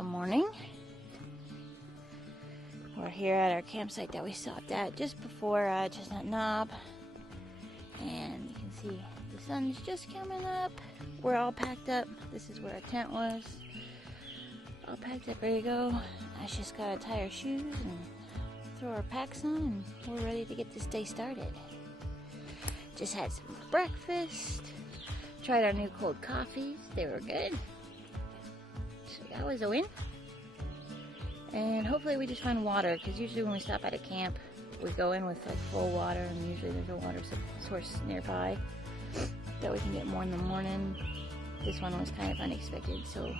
Good morning. We're here at our campsite that we stopped at just before Chestnut Knob. And you can see the sun's just coming up. We're all packed up. This is where our tent was. All packed up, ready to go. Ash just gotta tie our shoes and throw our packs on, and we're ready to get this day started. Just had some breakfast. Tried our new cold coffees. They were good. So that was a win. And hopefully we just find water, because usually when we stop at a camp, we go in with like full water, and usually there's a water source nearby that we can get more in the morning. This one was kind of unexpected, so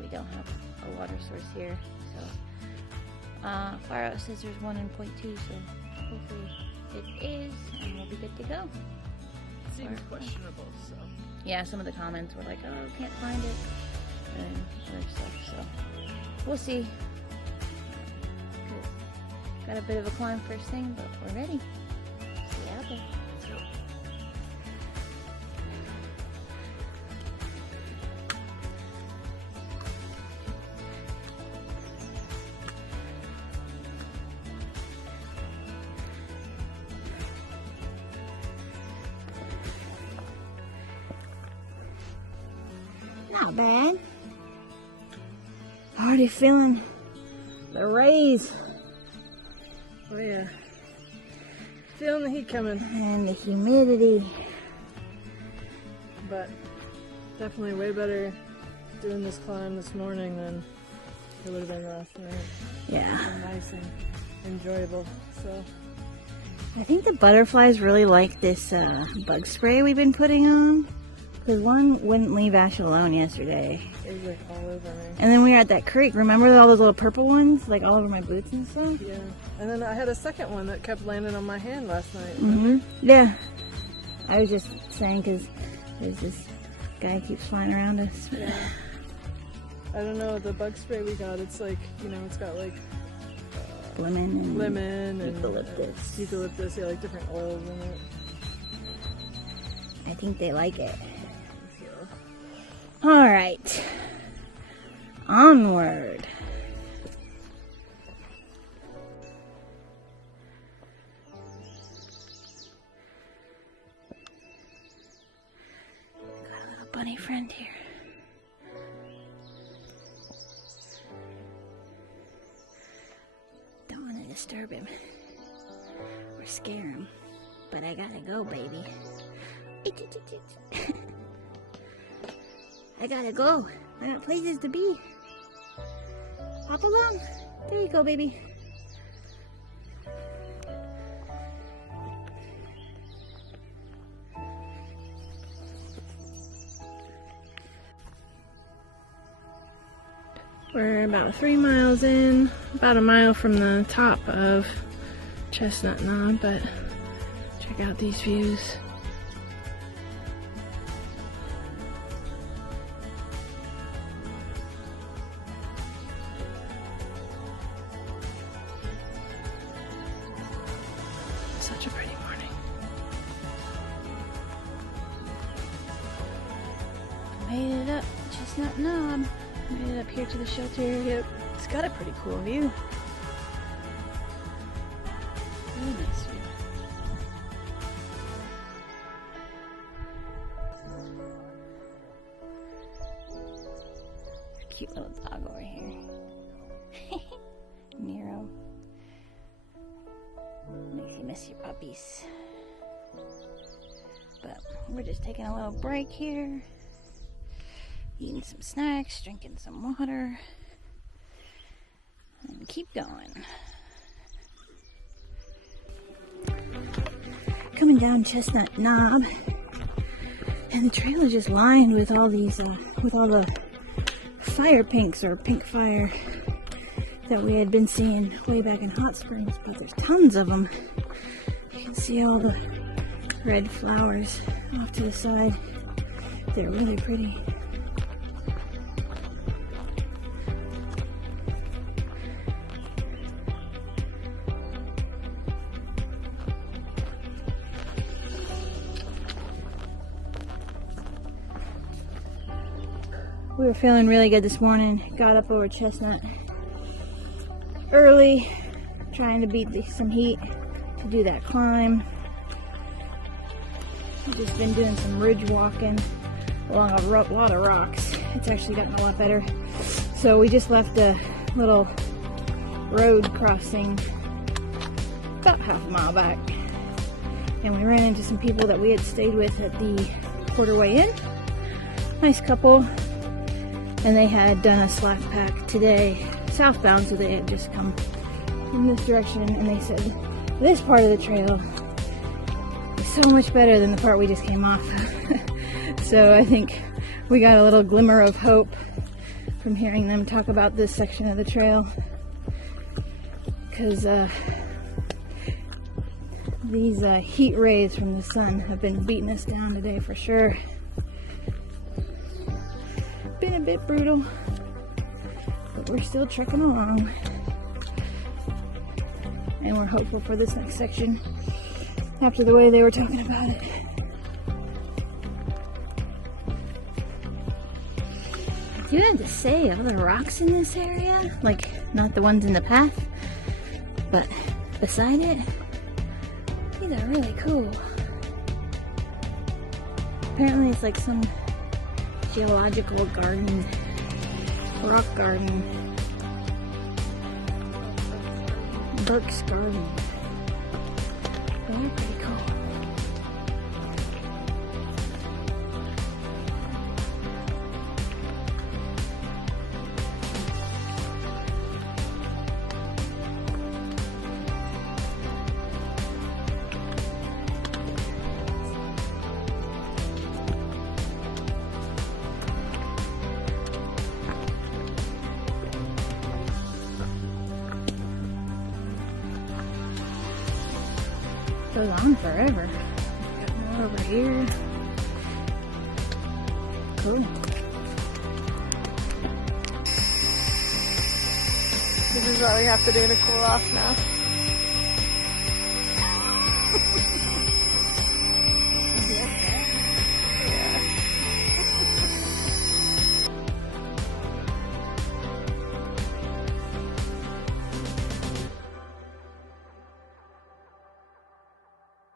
we don't have a water source here. So far out says there's one in point 2, so hopefully it is, and we'll be good to go. It seems questionable, so. Yeah, some of the comments were like, oh, can't find it, and other stuff, so we'll see. Got a bit of a climb first thing, but we're ready. See you out there. Not bad. Already feeling the rays. Oh yeah. Feeling the heat coming. And the humidity. But definitely way better doing this climb this morning than it would have been last night. Yeah. It's nice and enjoyable. So I think the butterflies really like this bug spray we've been putting on. Because one wouldn't leave Ash alone yesterday. it was like all over me. And then we were at that creek. Remember all those little purple ones? Like all over my boots and stuff? Yeah. And then I had a second one that kept landing on my hand last night. Mm-hmm. Yeah. I was just saying because there's this guy keeps flying around us. Yeah. I don't know, the bug spray we got, it's like, you know, it's got like lemon and eucalyptus. Eucalyptus, yeah, like different oils in it. I think they like it. Alright. Onward. Got a little bunny friend here. Don't want to disturb him or scare him, but I gotta go, baby. I gotta go. I got places to be. Hop along. There you go, baby. We're about 3 miles in, about a mile from the top of Chestnut Knob, but check out these views. Such a pretty morning. Made it up Chestnut Knob. Made it up here to the shelter. Yep, it's got a pretty cool view. Really nice view. Cute little dog over here. Nero. Makes you miss your puppies. But we're just taking a little break here. Eating some snacks, drinking some water, and keep going. Coming down Chestnut Knob, and the trail is just lined with all these, with all the fire pinks or pink fire that we had been seeing way back in Hot Springs, but there's tons of them. You can see all the red flowers off to the side. They're really pretty. We were feeling really good this morning. Got up over Chestnut early, trying to beat some heat to do that climb. I've just been doing some ridge walking along a lot of rocks. It's actually gotten a lot better. So we just left a little road crossing about half a mile back, and we ran into some people that we had stayed with at the Quarterway Inn. Nice couple, and they had done a slack pack today southbound, so they had just come in this direction, and they said this part of the trail is so much better than the part we just came off. So I think we got a little glimmer of hope from hearing them talk about this section of the trail, because these heat rays from the sun have been beating us down today for sure. Been a bit brutal, but we're still trekking along, and we're hopeful for this next section after the way they were talking about it. I do have to say, all the rocks in this area, like not the ones in the path, but beside it, these are really cool. Apparently it's like some geological garden, rock garden, Burke's garden. They're pretty cool. Goes on forever. Got more over here. Cool. This is what we have to do to cool off now.